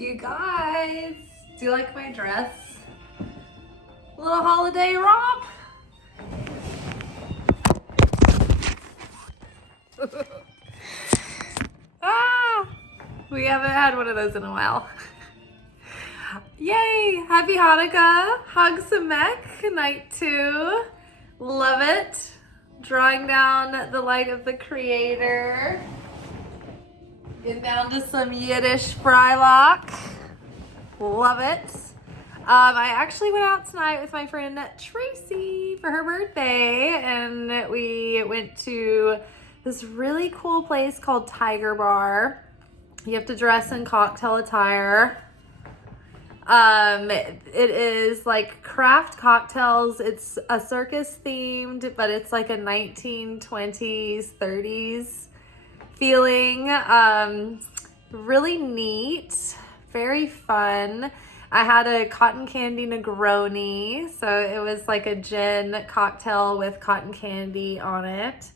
You guys, do you like my dress? A little holiday romp? We haven't had one of those in a while. Yay! Happy Hanukkah! Hug Samek, night 2. Love it. Drawing down the light of the Creator. Getting down to some Yiddish Freilock. Love it. I actually went out tonight with my friend Tracy for her birthday, and we went to this really cool place called Tiger Bar. You have to dress in cocktail attire. It is like craft cocktails. It's a circus themed, but it's like a 1920s, 30s feeling. Really neat, very fun. I had a cotton candy Negroni, so it was like a gin cocktail with cotton candy on it.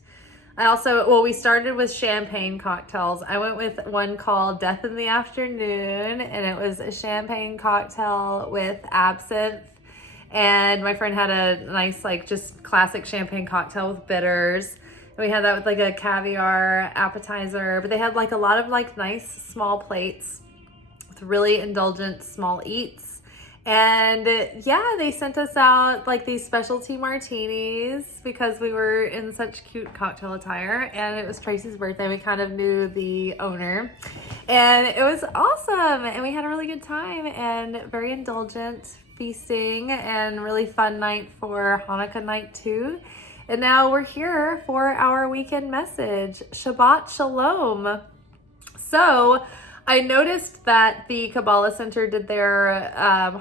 We started with champagne cocktails. I went with one called Death in the Afternoon, and it was a champagne cocktail with absinthe. And my friend had a nice, like, just classic champagne cocktail with bitters. And we had that with like a caviar appetizer, but they had like a lot of like nice small plates with really indulgent small eats. And yeah, they sent us out like these specialty martinis because we were in such cute cocktail attire, and it was Tracy's birthday. We kind of knew the owner, and it was awesome. And we had a really good time and very indulgent feasting and really fun night for Hanukkah night 2. And now we're here for our weekend message, Shabbat Shalom. So I noticed that the Kabbalah Center did their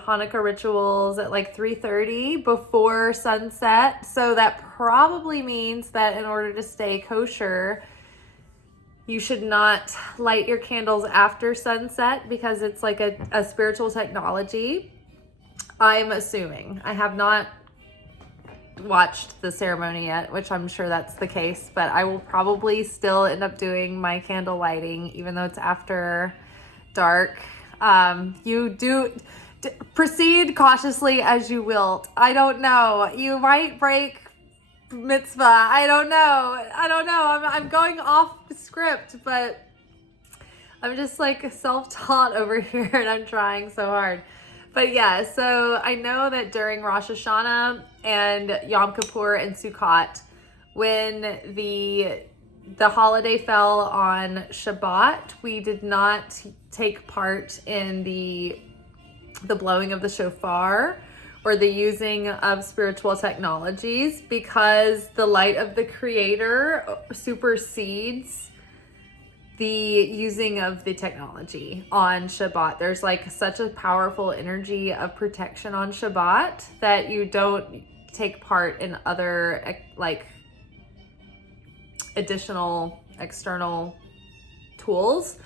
Hanukkah rituals at like 3:30 before sunset. So that probably means that in order to stay kosher, you should not light your candles after sunset because it's like a spiritual technology. I'm assuming. I have not watched the ceremony yet, which I'm sure that's the case, but I will probably still end up doing my candle lighting even though it's after dark. You do proceed cautiously as you wilt. I don't know. You might break mitzvah. I don't know. I'm going off script, but I'm just like self-taught over here and I'm trying so hard. But yeah, so I know that during Rosh Hashanah and Yom Kippur and Sukkot, when the holiday fell on Shabbat, we did not take part in the blowing of the shofar or the using of spiritual technologies because the light of the Creator supersedes the using of the technology on Shabbat. There's like such a powerful energy of protection on Shabbat that you don't take part in other like additional external tools.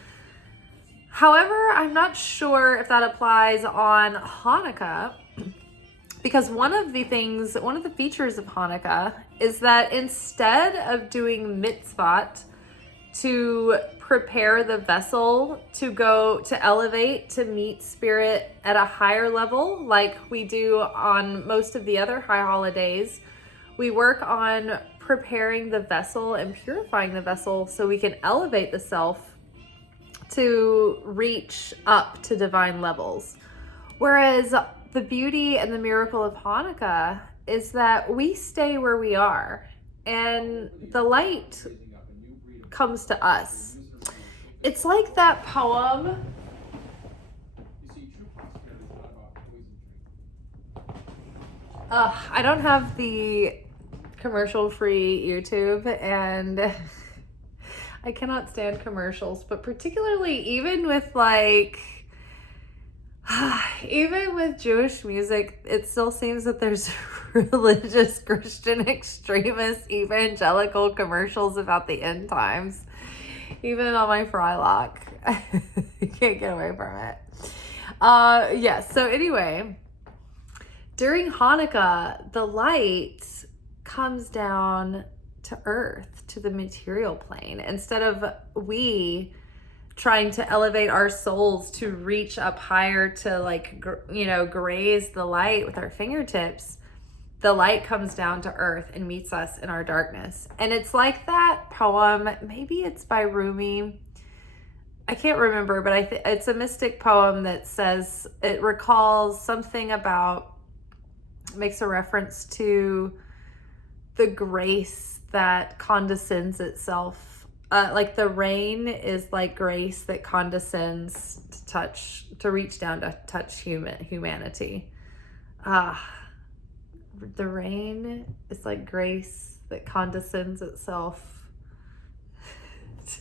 However, I'm not sure if that applies on Hanukkah because one of the features of Hanukkah is that instead of doing mitzvot to prepare the vessel to go to elevate, to meet spirit at a higher level, like we do on most of the other high holidays, we work on preparing the vessel and purifying the vessel so we can elevate the self to reach up to divine levels. Whereas the beauty and the miracle of Hanukkah is that we stay where we are and the light comes to us. It's like that poem. I don't have the commercial-free YouTube, and I cannot stand commercials, but particularly even with Jewish music, it still seems that there's religious, Christian, extremist, evangelical commercials about the end times. Even on my Freilock, you can't get away from it. So anyway, during Hanukkah, the light comes down to earth, to the material plane. Instead of we trying to elevate our souls to reach up higher, to like, graze the light with our fingertips, the light comes down to earth and meets us in our darkness. And it's like that poem, maybe it's by Rumi, I can't remember, but it's a mystic poem that says, it recalls something about, makes a reference to the grace that condescends itself. Like the rain is like grace that condescends to reach down to touch humanity. The rain is like grace that condescends itself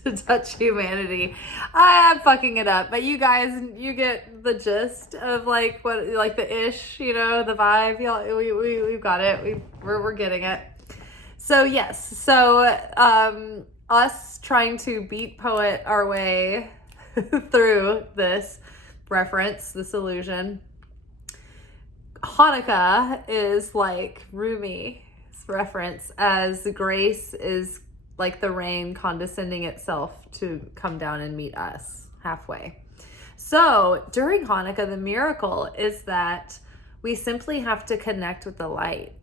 to touch humanity. I am fucking it up, but you guys, you get the gist of like what, like the ish, the vibe. Y'all, we've got it. We're getting it. So yes, us trying to beat poet our way through this reference, this illusion. Chanukah is like Rumi's reference, as grace is like the rain condescending itself to come down and meet us halfway. So during Chanukah, the miracle is that we simply have to connect with the light.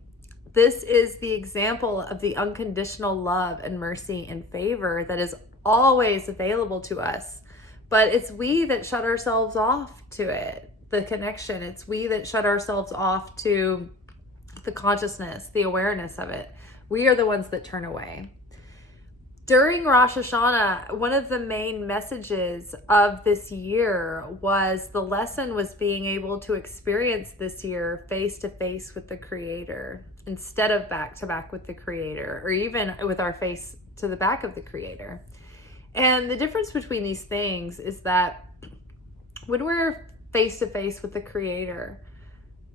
This is the example of the unconditional love and mercy and favor that is always available to us. But it's we that shut ourselves off to it, the connection. It's we that shut ourselves off to the consciousness, the awareness of it. We are the ones that turn away. During Rosh Hashanah, one of the main messages of this year was the lesson was being able to experience this year face to face with the Creator instead of back to back with the Creator, or even with our face to the back of the Creator. And the difference between these things is that when we're face to face with the Creator,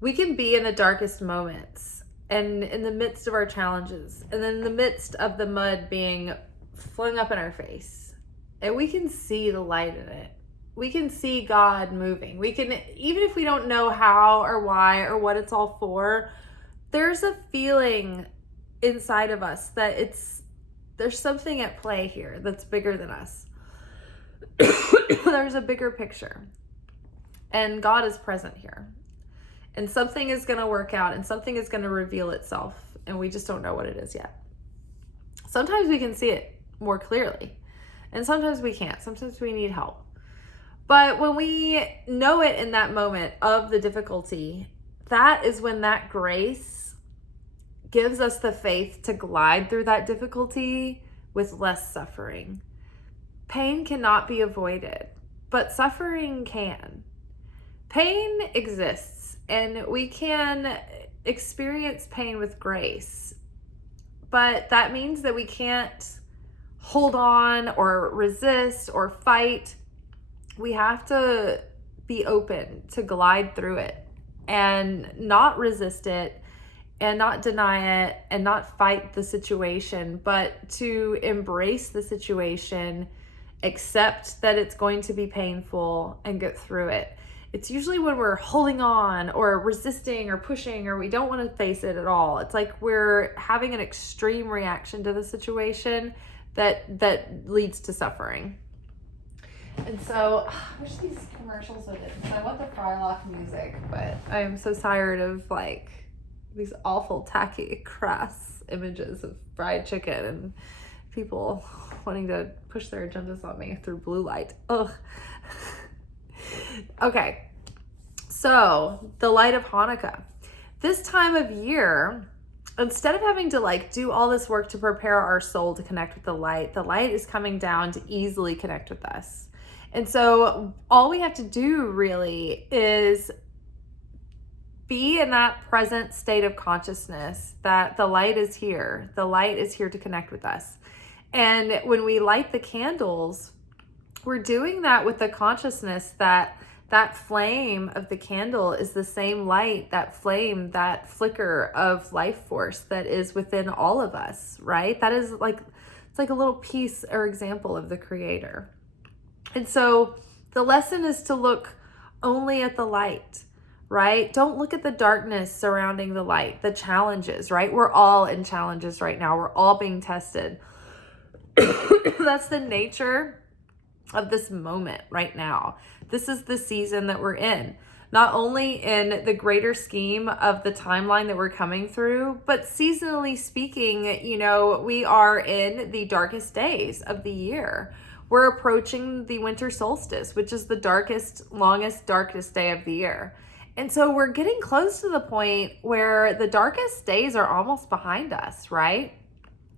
we can be in the darkest moments and in the midst of our challenges, and then in the midst of the mud being flung up in our face, and we can see the light in it. We can see God moving. We can, even if we don't know how or why or what it's all for, there's a feeling inside of us that there's something at play here that's bigger than us. There's a bigger picture, and God is present here, and something is going to work out, and something is going to reveal itself, and we just don't know what it is yet. Sometimes we can see it more clearly, and sometimes we can't. Sometimes we need help. But when we know it in that moment of the difficulty, that is when that grace gives us the faith to glide through that difficulty with less suffering. Pain cannot be avoided, but suffering can. Pain exists, and we can experience pain with grace, but that means that we can't hold on or resist or fight. We have to be open to glide through it and not resist it and not deny it and not fight the situation, but to embrace the situation, accept that it's going to be painful, and get through it. It's usually when we're holding on or resisting or pushing, or we don't want to face it at all. It's like we're having an extreme reaction to the situation that leads to suffering. And so I wish these commercials would end. I want the Frylock music, but I am so tired of like these awful, tacky, crass images of fried chicken and people wanting to push their agendas on me through blue light. Ugh. Okay, so the light of Chanukah. This time of year, instead of having to like do all this work to prepare our soul to connect with the light is coming down to easily connect with us. And so all we have to do really is be in that present state of consciousness that the light is here. The light is here to connect with us. And when we light the candles, we're doing that with the consciousness that that flame of the candle is the same light, that flame, that flicker of life force that is within all of us, right? That is like, it's like a little piece or example of the Creator. And so the lesson is to look only at the light, right? Don't look at the darkness surrounding the light, the challenges, right? We're all in challenges right now. We're all being tested. That's the nature of this moment right now. This is the season that we're in. Not only in the greater scheme of the timeline that we're coming through, but seasonally speaking, we are in the darkest days of the year. We're approaching the winter solstice, which is the darkest, longest, darkest day of the year. And so we're getting close to the point where the darkest days are almost behind us, right?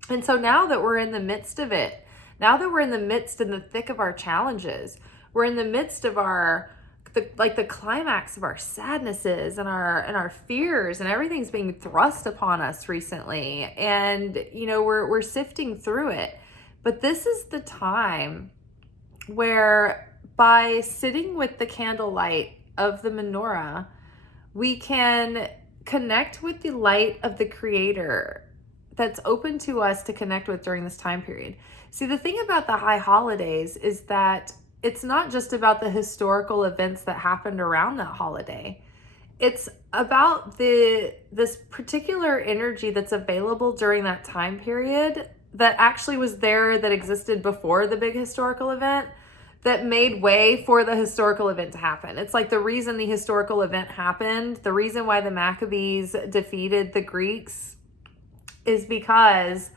And so now that we're in the midst of it, now that we're in the midst, in the thick of our challenges, we're in the midst of the climax of our sadnesses and our fears, and everything's being thrust upon us recently. And, we're sifting through it. But this is the time where, by sitting with the candlelight of the menorah, we can connect with the light of the Creator that's open to us to connect with during this time period. See, the thing about the high holidays is that it's not just about the historical events that happened around that holiday. It's about this particular energy that's available during that time period that actually was there, that existed before the big historical event, that made way for the historical event to happen. It's like the reason the historical event happened, the reason why the Maccabees defeated the Greeks, is because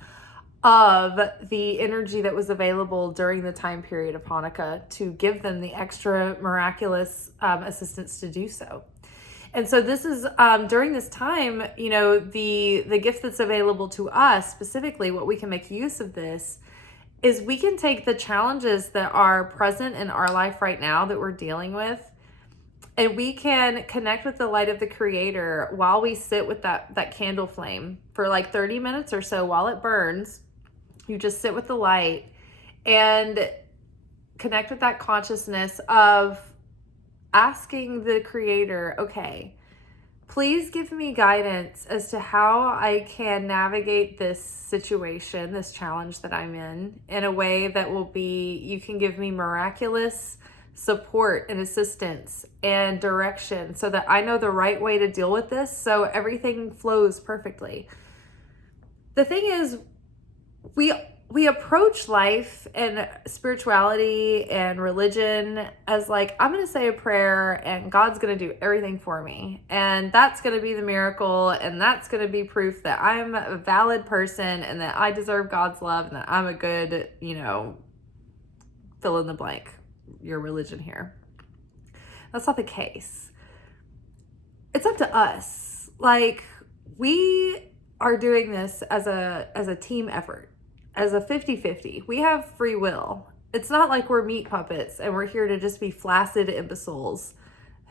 of the energy that was available during the time period of Hanukkah to give them the extra miraculous assistance to do so. And so this is during this time, the gift that's available to us specifically, what we can make use of this is we can take the challenges that are present in our life right now that we're dealing with, and we can connect with the light of the Creator while we sit with that candle flame for like 30 minutes or so while it burns. You just sit with the light and connect with that consciousness of asking the Creator, okay, please give me guidance as to how I can navigate this situation, this challenge that I'm in a way that will be, you can give me miraculous support and assistance and direction so that I know the right way to deal with this, so everything flows perfectly. The thing is, we approach life and spirituality and religion as like, I'm going to say a prayer and God's going to do everything for me. And that's going to be the miracle. And that's going to be proof that I'm a valid person and that I deserve God's love and that I'm a good, fill in the blank, your religion here. That's not the case. It's up to us. Like, we are doing this as a team effort. As a 50-50, we have free will. It's not like we're meat puppets and we're here to just be flaccid imbeciles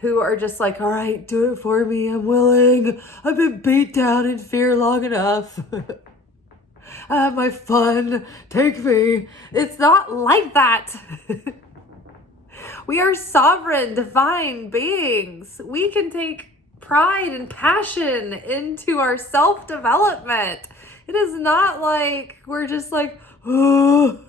who are just like, all right, do it for me. I'm willing. I've been beat down in fear long enough. I have my fun. Take me. It's not like that. We are sovereign, divine beings. We can take pride and passion into our self-development. It is not like we're just like, oh,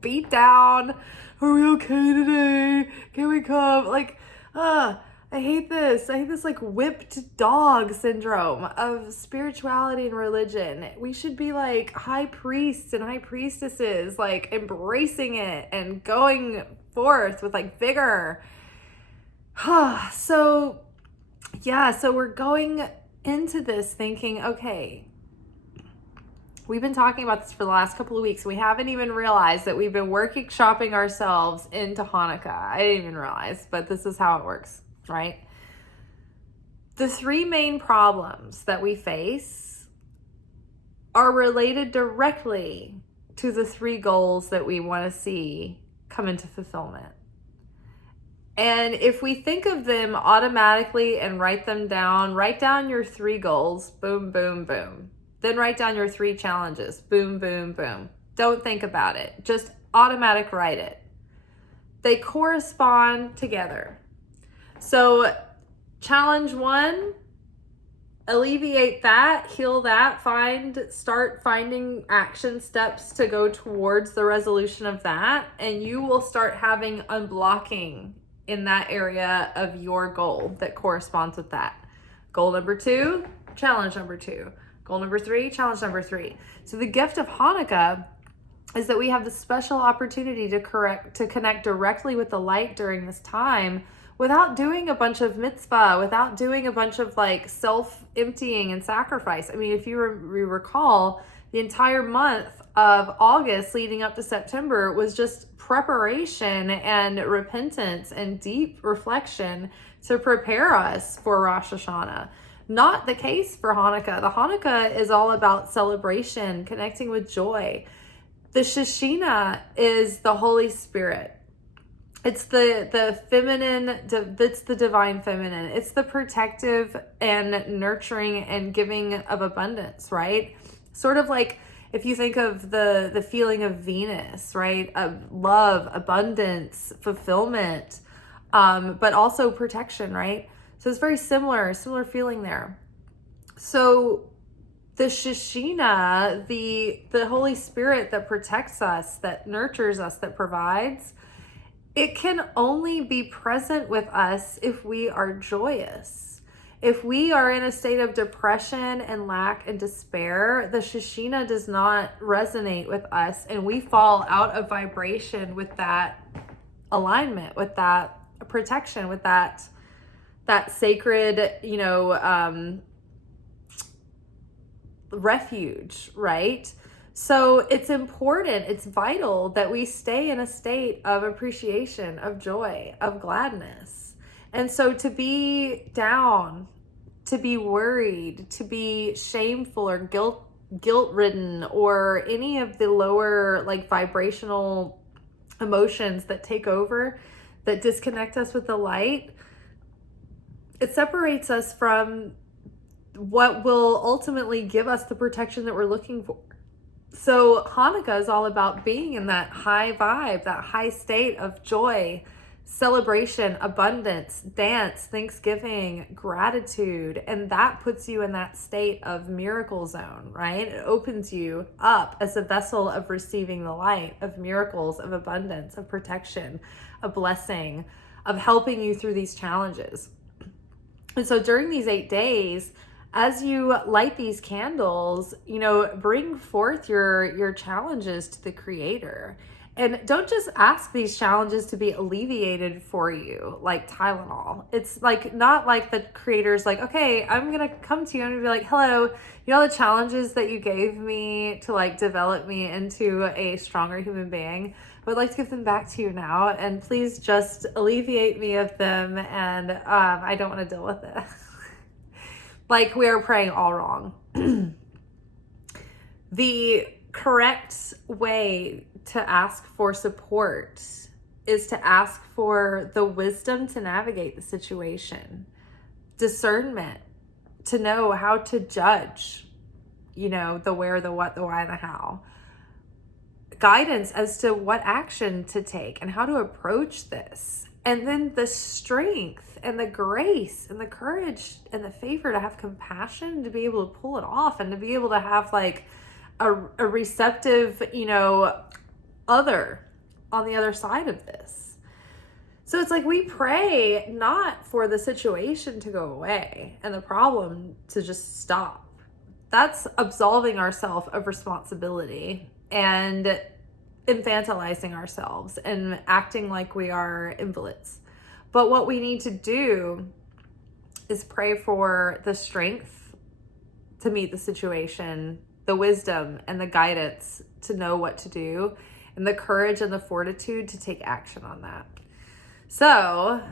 beat down. Are we okay today? Can we come? Like, I hate this. I hate this like whipped dog syndrome of spirituality and religion. We should be like high priests and high priestesses, like embracing it and going forth with like vigor. So we're going into this thinking, okay, we've been talking about this for the last couple of weeks. We haven't even realized that we've been workshopping ourselves into Hanukkah. I didn't even realize, but this is how it works, right? The three main problems that we face are related directly to the three goals that we want to see come into fulfillment. And if we think of them automatically and write down your three goals, boom, boom, boom. Then write down your three challenges. Boom, boom, boom. Don't think about it. Just automatic write it. They correspond together. So challenge 1, alleviate that, heal that, start finding action steps to go towards the resolution of that. And you will start having unblocking in that area of your goal that corresponds with that. Goal number 2, challenge number 2. Goal number 3, challenge number 3. So the gift of Hanukkah is that we have the special opportunity to connect directly with the light during this time without doing a bunch of mitzvah, without doing a bunch of like self-emptying and sacrifice. I mean, if you recall, the entire month of August leading up to September was just preparation and repentance and deep reflection to prepare us for Rosh Hashanah. Not the case for Hanukkah. The Hanukkah is all about celebration, connecting with joy. The Shekhinah is the Holy Spirit. It's the feminine, it's the divine feminine. It's the protective and nurturing and giving of abundance, right? Sort of like if you think of the feeling of Venus, right? Of love, abundance, fulfillment, but also protection, right? So it's very similar feeling there. So the Shekhinah, the Holy Spirit that protects us, that nurtures us, that provides, it can only be present with us if we are joyous. If we are in a state of depression and lack and despair, the Shekhinah does not resonate with us, and we fall out of vibration with that alignment, with that protection, with that sacred, refuge, right? So it's important, it's vital that we stay in a state of appreciation, of joy, of gladness. And so to be down, to be worried, to be shameful or guilt-ridden, or any of the lower like vibrational emotions that take over, that disconnect us with the light, it separates us from what will ultimately give us the protection that we're looking for. So Hanukkah is all about being in that high vibe, that high state of joy, celebration, abundance, dance, thanksgiving, gratitude. And that puts you in that state of miracle zone, right? It opens you up as a vessel of receiving the light, of miracles, of abundance, of protection, of blessing, of helping you through these challenges. And so during these 8 days, as you light these candles, bring forth your challenges to the Creator. And don't just ask these challenges to be alleviated for you like Tylenol. It's like not like the Creator's like, okay, I'm going to come to you and be like, hello, the challenges that you gave me to like develop me into a stronger human being, I would like to give them back to you now. And please just alleviate me of them. And I don't want to deal with it. Like we are praying all wrong. The correct way to ask for support is to ask for the wisdom to navigate the situation, discernment to know how to judge, the where, the what, the why, and the how, guidance as to what action to take and how to approach this, and then the strength and the grace and the courage and the favor to have compassion to be able to pull it off, and to be able to have like a receptive, other on the other side of this. So it's like we pray not for the situation to go away and the problem to just stop. That's absolving ourselves of responsibility and infantilizing ourselves and acting like we are invalids. But what we need to do is pray for the strength to meet the situation, the wisdom and the guidance to know what to do, and the courage and the fortitude to take action on that. So,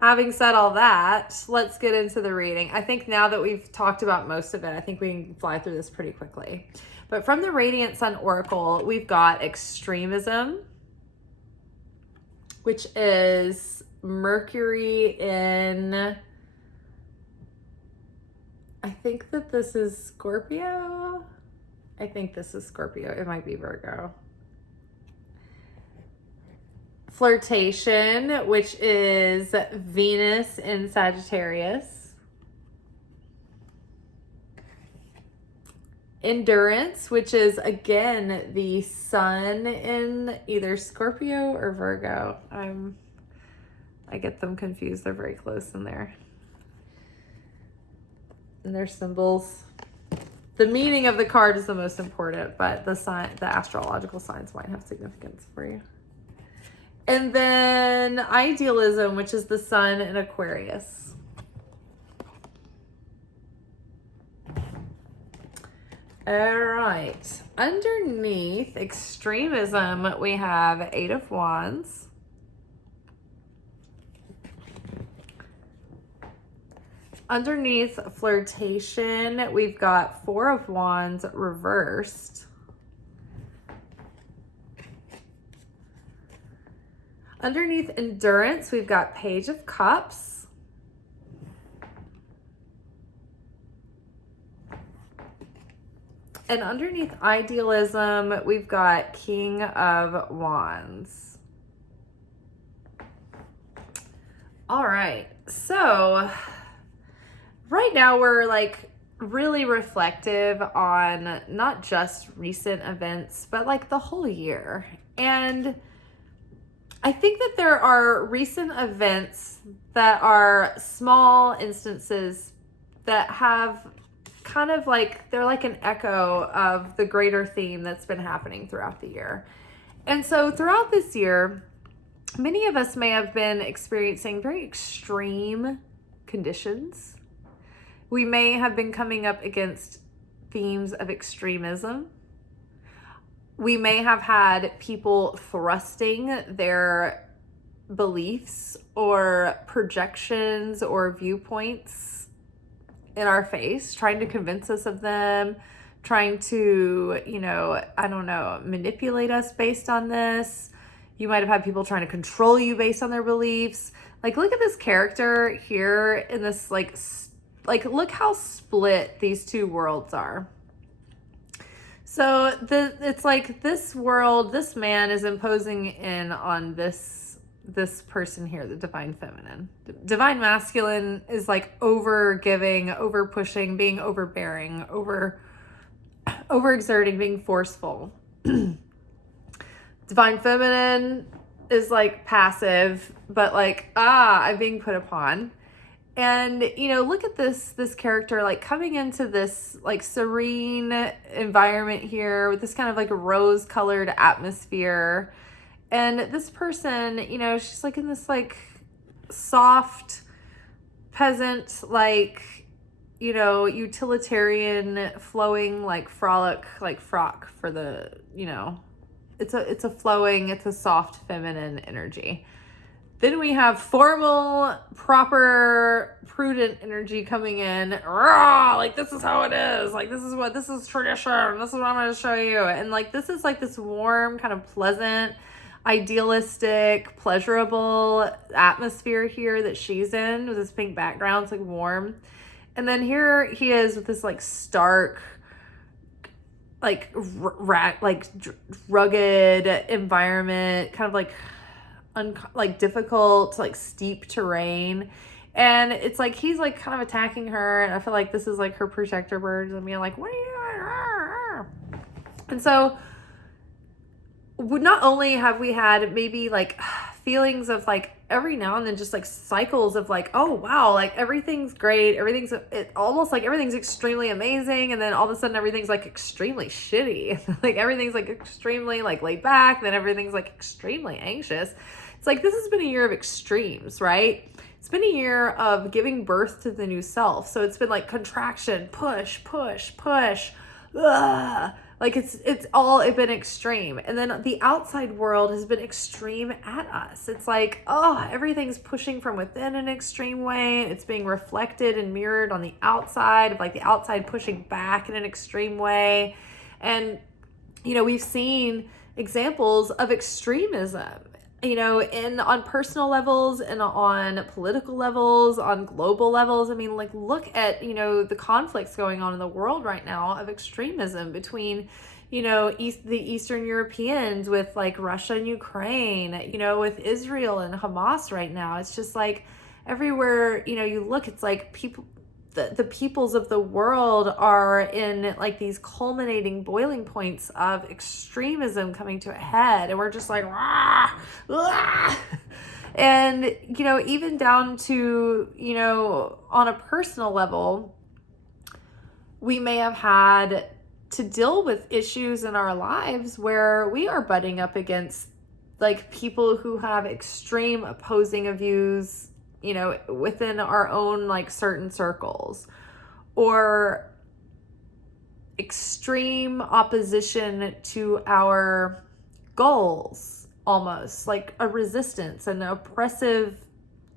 having said all that, let's get into the reading. I think now that we've talked about most of it, I think we can fly through this pretty quickly. But from the Radiant Sun Oracle, we've got Extremism, which is Mercury in, I think that this is Scorpio. I think this is Scorpio. It might be Virgo. Flirtation, which is Venus in Sagittarius. Endurance, which is again the sun in either Scorpio or Virgo. I get them confused. They're very close in there. And their symbols. the meaning of the card is the most important, but the astrological signs might have significance for you. And then idealism, which is the sun in Aquarius. All right. Underneath extremism, we have 8 of Wands. Underneath flirtation, we've got 4 of Wands reversed. Underneath endurance, we've got Page of Cups. And underneath idealism, we've got King of Wands. All right, so right now we're like really reflective on not just recent events, but like the whole year. And I think that there are recent events that are small instances that have kind of like, they're like an echo of the greater theme that's been happening throughout the year. And so throughout this year, many of us may have been experiencing very extreme conditions. We may have been coming up against themes of extremism. We may have had people thrusting their beliefs or projections or viewpoints in our face, trying to convince us of them, trying to, manipulate us based on this. You might have had people trying to control you based on their beliefs. Like, look at this character here in this, like look how split these two worlds are. So it's like this world, this man is imposing in on this person here, the divine feminine. Divine masculine is like over giving, over pushing, being overbearing, overexerting, being forceful. Divine feminine is like passive, but like, I'm being put upon. And, look at this character, like coming into this like serene environment here with this kind of like rose colored atmosphere. And this person, she's like in this like soft peasant, like, utilitarian flowing, like frolic, like frock for the, it's a soft feminine energy. Then we have formal, proper, prudent energy coming in. Rah, like, this is how it is. Like, this is tradition. This is what I'm going to show you. And like, this is like this warm, kind of pleasant, idealistic, pleasurable atmosphere here that she's in with this pink background. It's like warm. And then here he is with this like stark, like rugged environment, kind of like difficult, like steep terrain. And it's like he's like kind of attacking her, and I feel like this is like her protector birds and being like, what are you doing? And so not only have we had maybe like feelings of like every now and then just like cycles of like, oh wow, like everything's great, almost like everything's extremely amazing, and then all of a sudden everything's like extremely shitty. Like everything's like extremely like laid back, then everything's like extremely anxious. It's like this has been a year of extremes, right? It's been a year of giving birth to the new self. So it's been like contraction, push. Ugh. Like it's been extreme. And then the outside world has been extreme at us. It's like, everything's pushing from within an extreme way. It's being reflected and mirrored on the outside, of like the outside pushing back in an extreme way. And, we've seen examples of extremism, on personal levels and on political levels, on global levels. I mean, like, look at, the conflicts going on in the world right now of extremism between, the Eastern Europeans with like Russia and Ukraine, with Israel and Hamas right now. It's just like everywhere, you look, it's like the peoples of the world are in like these culminating boiling points of extremism coming to a head, and we're just like, rah, rah. And even down to on a personal level, we may have had to deal with issues in our lives where we are butting up against like people who have extreme opposing views, you know, within our own like certain circles, or extreme opposition to our goals, almost like a resistance, an oppressive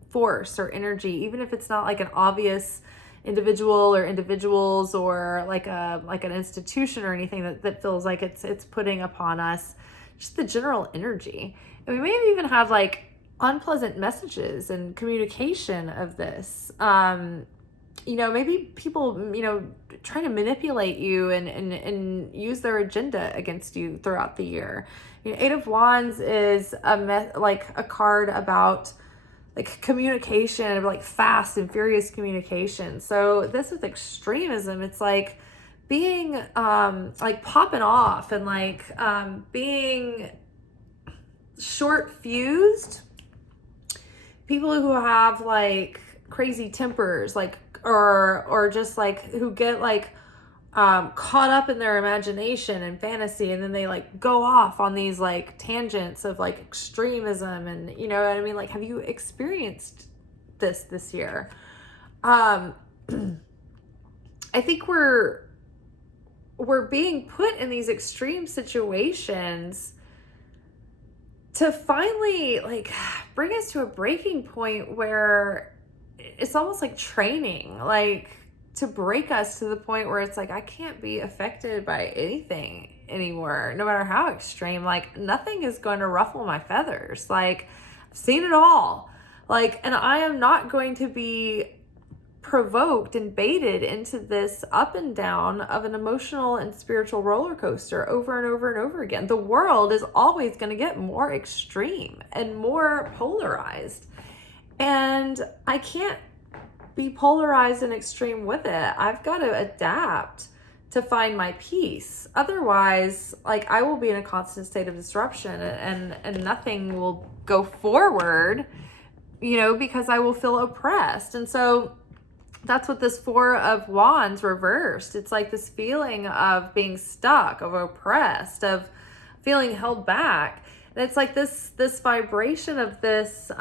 force or energy, even if it's not like an obvious individual or individuals or like an institution or anything that feels like it's putting upon us, just the general energy. And we may have even had like unpleasant messages and communication of this. You know, maybe people, you know, trying to manipulate you and use their agenda against you throughout the year. You know, Eight of Wands is like a card about like communication, like fast and furious communication. So this with extremism, it's like being like popping off and like being short fused. People who have like crazy tempers, like or just like who get like caught up in their imagination and fantasy, and then they like go off on these like tangents of like extremism, and you know what I mean? Like, have you experienced this year? I think we're being put in these extreme situations to finally like bring us to a breaking point where it's almost like training, like to break us to the point where it's like, I can't be affected by anything anymore, no matter how extreme. Like, nothing is going to ruffle my feathers. Like, I've seen it all. Like, and I am not going to be provoked and baited into this up and down of an emotional and spiritual roller coaster over and over and over again. The world is always going to get more extreme and more polarized. And I can't be polarized and extreme with it. I've got to adapt to find my peace. Otherwise, like, I will be in a constant state of disruption and nothing will go forward, you know, because I will feel oppressed. And so that's what this Four of Wands reversed. It's like this feeling of being stuck, of oppressed, of feeling held back. And it's like this vibration of this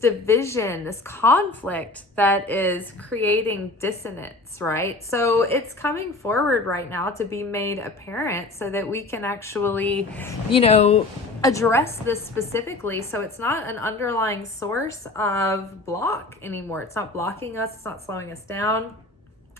division, this conflict that is creating dissonance, right? So it's coming forward right now to be made apparent so that we can actually, you know, address this specifically. So it's not an underlying source of block anymore. It's not blocking us. It's not slowing us down,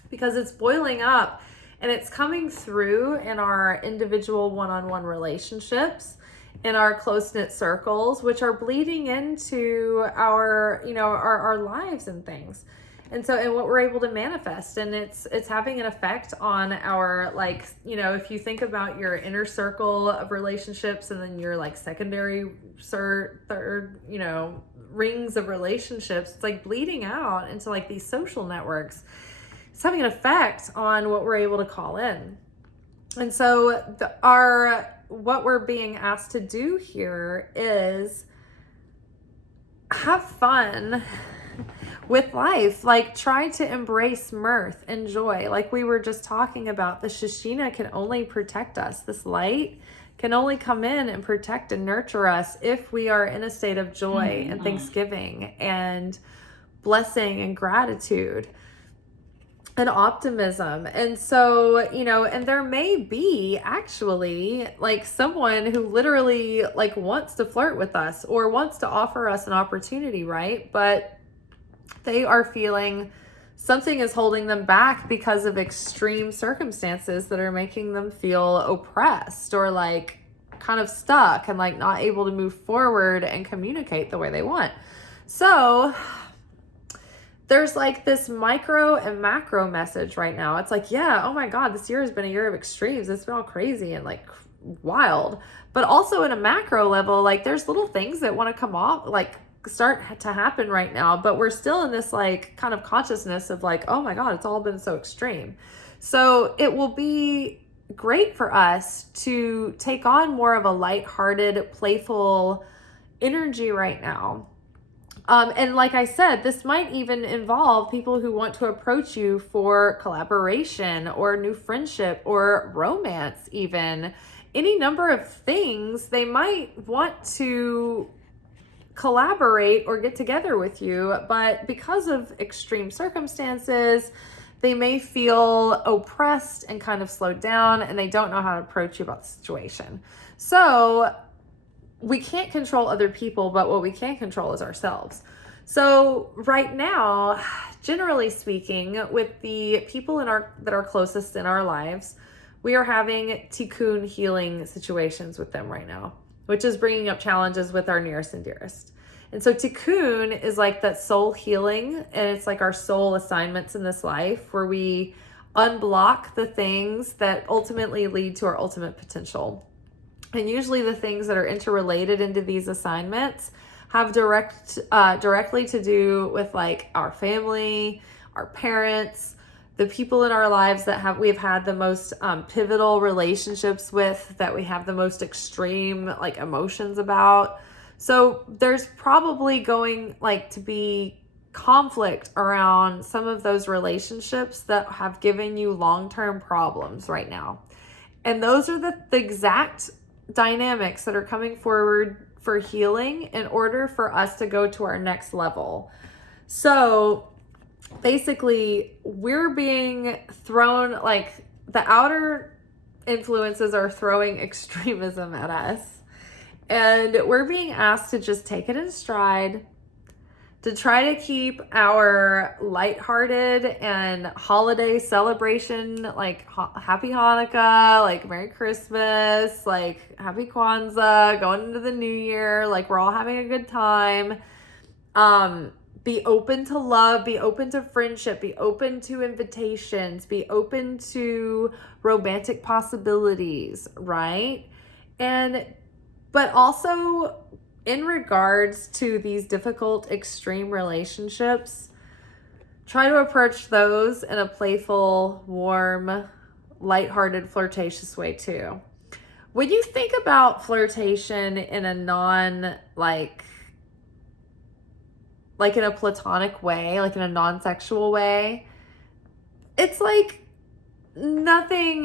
because it's boiling up and it's coming through in our individual one-on-one relationships, in our close-knit circles, which are bleeding into our, you know, our lives and things. And so, and what we're able to manifest, and it's having an effect on our, like, you know, if you think about your inner circle of relationships and then your like secondary, third, you know, rings of relationships, it's like bleeding out into like these social networks. It's having an effect on what we're able to call in. And so what we're being asked to do here is have fun with life. Like, try to embrace mirth and joy. Like we were just talking about, the Shishina can only protect us. This light can only come in and protect and nurture us if we are in a state of joy and thanksgiving and blessing and gratitude and optimism. And so, you know, and there may be actually like someone who literally like wants to flirt with us or wants to offer us an opportunity, right? But they are feeling something is holding them back because of extreme circumstances that are making them feel oppressed or like kind of stuck and like not able to move forward and communicate the way they want. So there's like this micro and macro message right now. It's like, yeah, oh my God, this year has been a year of extremes. It's been all crazy and like wild. But also in a macro level, like there's little things that want to come off, like start to happen right now. But we're still in this like kind of consciousness of like, oh my God, it's all been so extreme. So it will be great for us to take on more of a lighthearted, playful energy right now, And like I said, this might even involve people who want to approach you for collaboration or new friendship or romance, even any number of things. They might want to collaborate or get together with you, but because of extreme circumstances, they may feel oppressed and kind of slowed down, and they don't know how to approach you about the situation. So we can't control other people, but what we can control is ourselves. So right now, generally speaking, with the people that are closest in our lives, we are having tikkun healing situations with them right now, which is bringing up challenges with our nearest and dearest. And so tikkun is like that soul healing, and it's like our soul assignments in this life where we unblock the things that ultimately lead to our ultimate potential. And usually the things that are interrelated into these assignments have directly to do with like our family, our parents, the people in our lives that we've had the most pivotal relationships with, that we have the most extreme like emotions about. So there's probably going like to be conflict around some of those relationships that have given you long-term problems right now. And those are the exact dynamics that are coming forward for healing in order for us to go to our next level. So basically, we're being thrown, like the outer influences are throwing extremism at us, and we're being asked to just take it in stride, to try to keep our lighthearted and holiday celebration, like Happy Hanukkah, like Merry Christmas, like Happy Kwanzaa, going into the new year, like we're all having a good time. Be open to love, be open to friendship, be open to invitations, be open to romantic possibilities, right? But also, in regards to these difficult, extreme relationships, try to approach those in a playful, warm, lighthearted, flirtatious way too. When you think about flirtation in a like in a platonic way, like in a non-sexual way, it's like nothing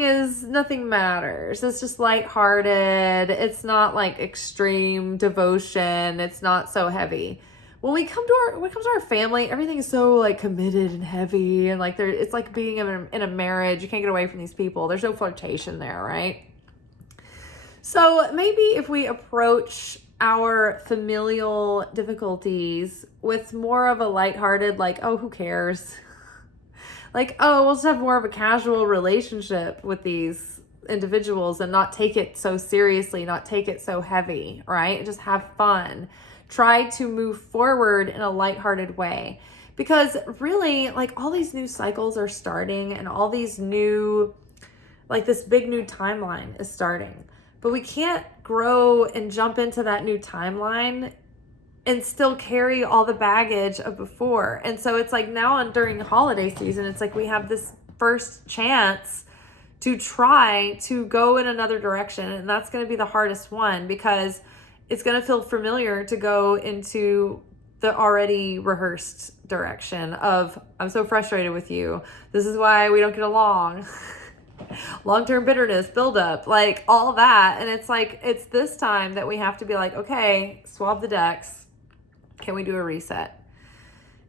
matters. It's just lighthearted. It's not like extreme devotion. It's not so heavy. When it comes to our family, everything is so like committed and heavy, and like it's like being in a marriage. You can't get away from these people. There's no flirtation there, right? So maybe if we approach our familial difficulties with more of a lighthearted, like, oh, who cares? Like, oh, we'll just have more of a casual relationship with these individuals and not take it so seriously, not take it so heavy, right? Just have fun. Try to move forward in a lighthearted way. Because really, like, all these new cycles are starting, and all these new, like, this big new timeline is starting. But we can't grow and jump into that new timeline and still carry all the baggage of before. And so it's like now during the holiday season, it's like we have this first chance to try to go in another direction. And that's going to be the hardest one, because it's going to feel familiar to go into the already rehearsed direction of, I'm so frustrated with you. This is why we don't get along. Long-term bitterness, buildup, like all that. And it's like, it's this time that we have to be like, okay, swab the decks. Can we do a reset?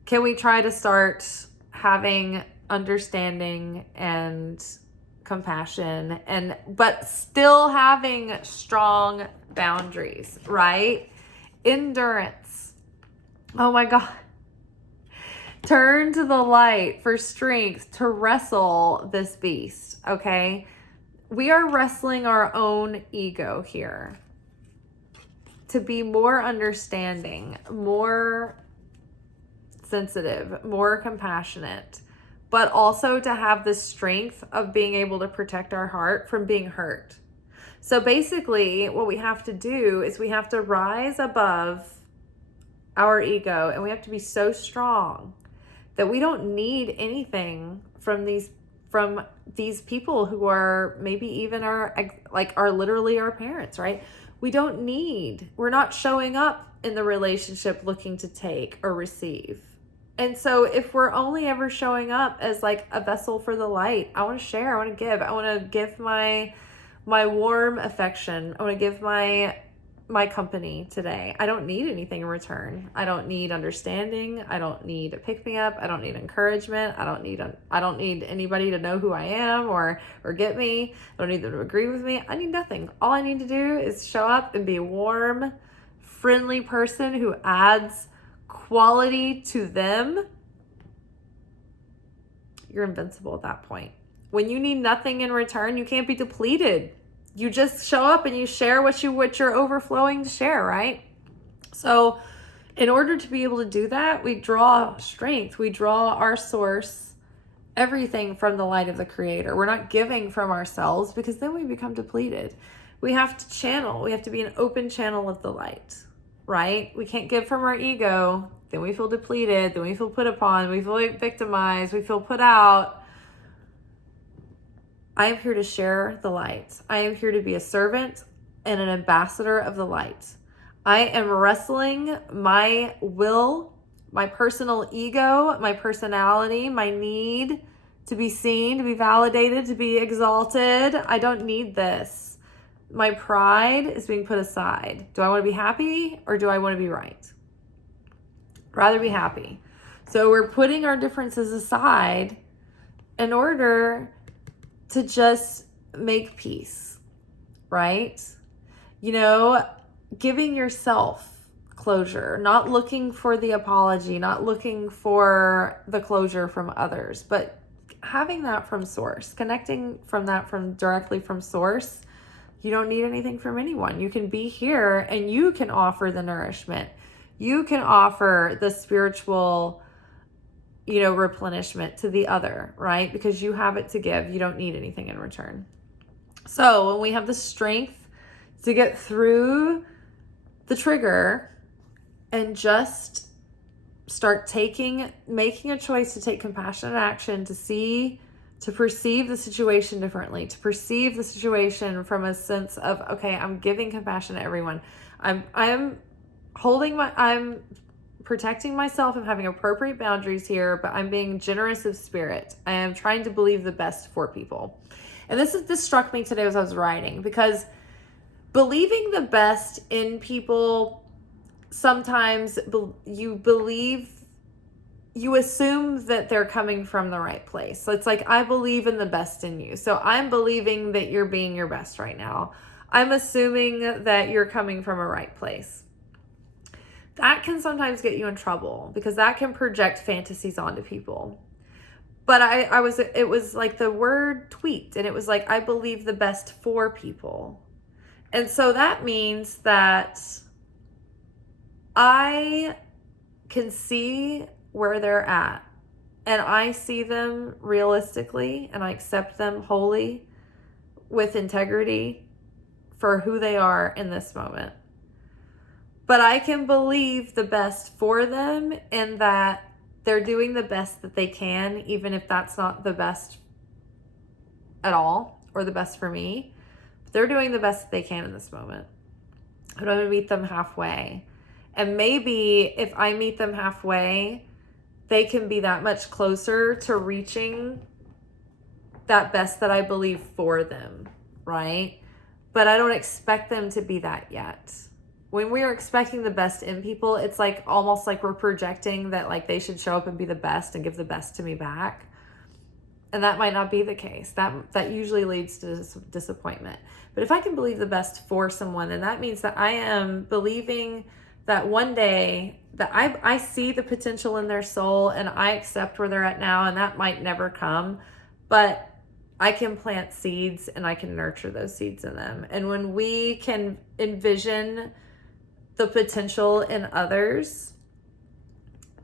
Can we try to start having understanding and compassion, but still having strong boundaries, right? Endurance. Oh my God. Turn to the light for strength to wrestle this beast, okay? We are wrestling our own ego here to be more understanding, more sensitive, more compassionate, but also to have the strength of being able to protect our heart from being hurt. So basically, what we have to do is we have to rise above our ego, and we have to be so strong that we don't need anything from these people who are maybe even are literally our parents, right? we're not showing up in the relationship looking to take or receive. And so if we're only ever showing up as like a vessel for the light, I want to share, I want to give my warm affection. I want to give my company today. I don't need anything in return. I don't need understanding. I don't need a pick-me-up. I don't need encouragement. I don't need anybody to know who I am or get me. I don't need them to agree with me. I need nothing. All I need to do is show up and be a warm, friendly person who adds quality to them. You're invincible at that point. When you need nothing in return, you can't be depleted. You just show up and you share what you're overflowing to share, right? So in order to be able to do that, we draw strength. We draw our source, everything from the light of the Creator. We're not giving from ourselves because then we become depleted. We have to channel. We have to be an open channel of the light, right? We can't give from our ego. Then we feel depleted. Then we feel put upon. We feel victimized. We feel put out. I am here to share the light. I am here to be a servant and an ambassador of the light. I am wrestling my will, my personal ego, my personality, my need to be seen, to be validated, to be exalted. I don't need this. My pride is being put aside. Do I want to be happy or do I want to be right? I'd rather be happy. So we're putting our differences aside in order to just make peace, right? Giving yourself closure, not looking for the apology, not looking for the closure from others, but having that from source, connecting directly from source. You don't need anything from anyone. You can be here and you can offer the nourishment. You can offer the spiritual replenishment to the other, right? Because you have it to give. You don't need anything in return. So when we have the strength to get through the trigger and just start making a choice to take compassionate action, to perceive the situation differently, to perceive the situation from a sense of, okay, I'm giving compassion to everyone. I'm protecting myself. I'm having appropriate boundaries here, but I'm being generous of spirit. I am trying to believe the best for people. And this struck me today as I was writing, because believing the best in people, sometimes you assume that they're coming from the right place. So it's like, I believe in the best in you. So I'm believing that you're being your best right now. I'm assuming that you're coming from a right place. That can sometimes get you in trouble because that can project fantasies onto people. But it was like the word tweaked, and it was like, I believe the best for people. And so that means that I can see where they're at, and I see them realistically, and I accept them wholly with integrity for who they are in this moment. But I can believe the best for them and that they're doing the best that they can, even if that's not the best at all or the best for me. They're doing the best that they can in this moment. I'm going to meet them halfway. And maybe if I meet them halfway, they can be that much closer to reaching that best that I believe for them, right? But I don't expect them to be that yet. When we are expecting the best in people, it's like almost like we're projecting that like they should show up and be the best and give the best to me back. And that might not be the case. That usually leads to disappointment. But if I can believe the best for someone, then that means that I am believing that one day that I see the potential in their soul and I accept where they're at now, and that might never come. But I can plant seeds and I can nurture those seeds in them. And when we can envision the potential in others,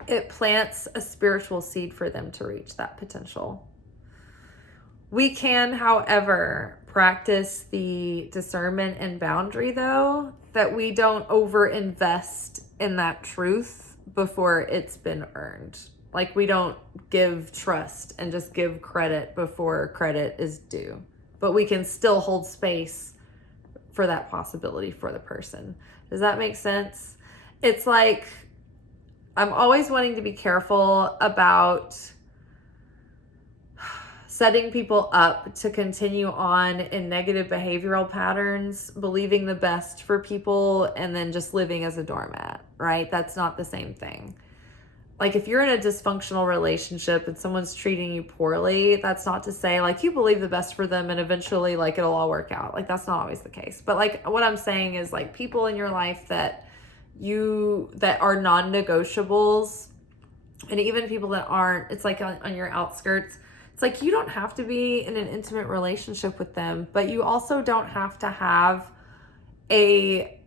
it plants a spiritual seed for them to reach that potential. We can, however, practice the discernment and boundary, though, that we don't over-invest in that truth before it's been earned. Like, we don't give trust and just give credit before credit is due. But we can still hold space for that possibility for the person. Does that make sense? It's like, I'm always wanting to be careful about setting people up to continue on in negative behavioral patterns, believing the best for people, and then just living as a doormat, right? That's not the same thing. Like, if you're in a dysfunctional relationship and someone's treating you poorly, that's not to say like you believe the best for them and eventually like it'll all work out. Like, that's not always the case. But like, what I'm saying is like, people in your life that are non-negotiables, and even people that aren't, it's like on your outskirts. It's like, you don't have to be in an intimate relationship with them, but you also don't have to have a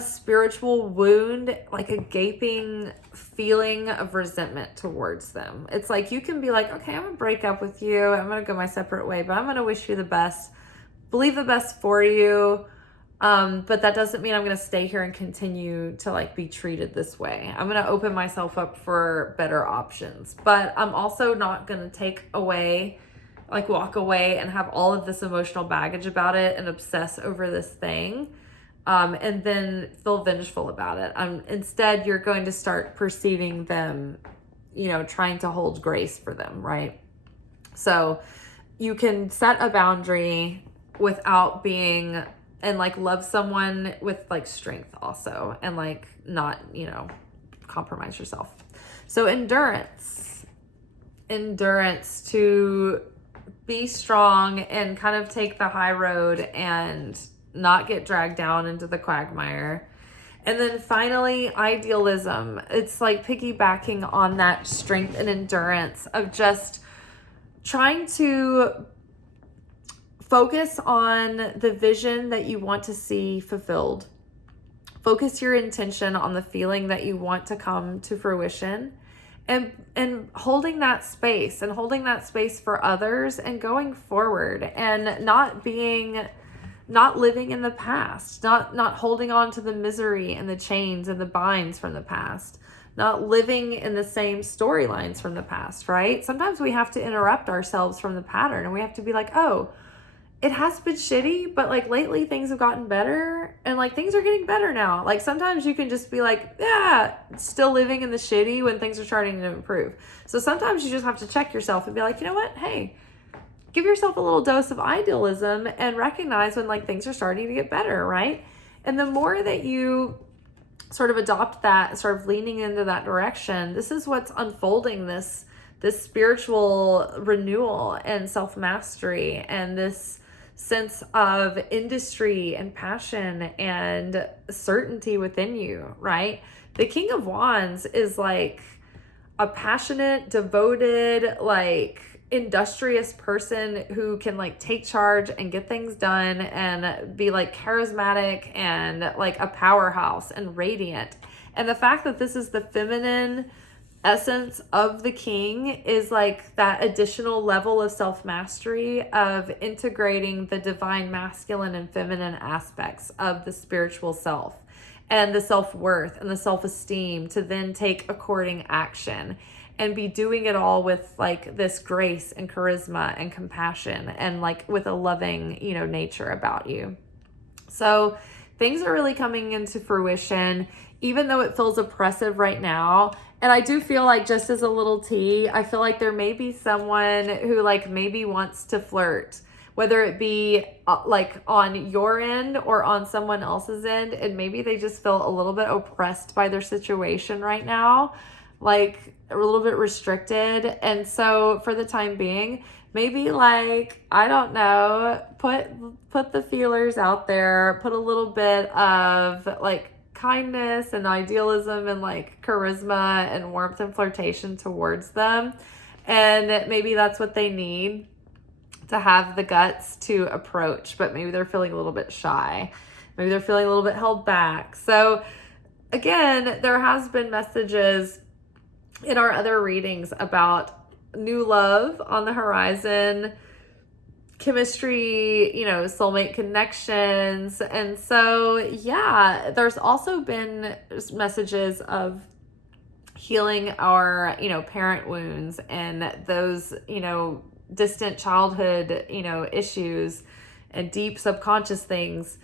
spiritual wound, like a gaping feeling of resentment towards them. It's like, you can be like, okay, I'm gonna break up with you, I'm gonna go my separate way, but I'm gonna wish you the best, believe the best for you. But that doesn't mean I'm going to stay here and continue to like be treated this way. I'm going to open myself up for better options, but I'm also not going to walk away and have all of this emotional baggage about it and obsess over this thing. And then feel vengeful about it. Instead, you're going to start perceiving them, trying to hold grace for them, right? So you can set a boundary without being, and like love someone with like strength also, and like not, compromise yourself. So endurance to be strong and kind of take the high road and not get dragged down into the quagmire. And then finally, idealism. It's like piggybacking on that strength and endurance of just trying to focus on the vision that you want to see fulfilled. Focus your intention on the feeling that you want to come to fruition, and holding that space for others and going forward, and not living in the past, not holding on to the misery and the chains and the binds from the past, not living in the same storylines from the past, right? Sometimes we have to interrupt ourselves from the pattern, and we have to be like, oh, it has been shitty, but like lately things have gotten better, and like things are getting better now. Like, sometimes you can just be like, yeah, still living in the shitty when things are starting to improve. So sometimes you just have to check yourself and be like, you know what? Hey, give yourself a little dose of idealism and recognize when like things are starting to get better, right? And the more that you sort of adopt that, sort of leaning into that direction, this is what's unfolding this spiritual renewal and self-mastery, and this sense of industry and passion and certainty within you, right? The King of Wands is like a passionate, devoted, like industrious person who can like take charge and get things done and be like charismatic and like a powerhouse and radiant. And the fact that this is the feminine essence of the king is like that additional level of self-mastery of integrating the divine masculine and feminine aspects of the spiritual self and the self-worth and the self-esteem to then take according action and be doing it all with like this grace and charisma and compassion and like with a loving, nature about you. So things are really coming into fruition, even though it feels oppressive right now. And I do feel like, just as a little tea, I feel like there may be someone who like maybe wants to flirt, whether it be like on your end or on someone else's end. And maybe they just feel a little bit oppressed by their situation right now, like a little bit restricted. And so for the time being, maybe like, I don't know, put the feelers out there, put a little bit of like kindness and idealism and like charisma and warmth and flirtation towards them. And maybe that's what they need to have the guts to approach, but maybe they're feeling a little bit shy. Maybe they're feeling a little bit held back. So again, there has been messages in our other readings about new love on the horizon, chemistry, soulmate connections. And so, yeah, there's also been messages of healing our, parent wounds and those, distant childhood, issues and deep subconscious things,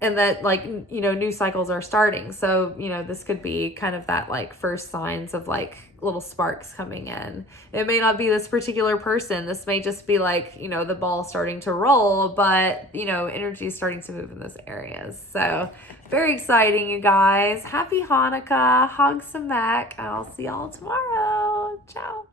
and that like, you know, new cycles are starting. So, you know, this could be kind of that like first signs of like little sparks coming in. It may not be this particular person. This may just be like, you know, the ball starting to roll, but, you know, energy is starting to move in those areas. So very exciting, you guys. Happy Hanukkah. Hug some Mac. I'll see y'all tomorrow. Ciao.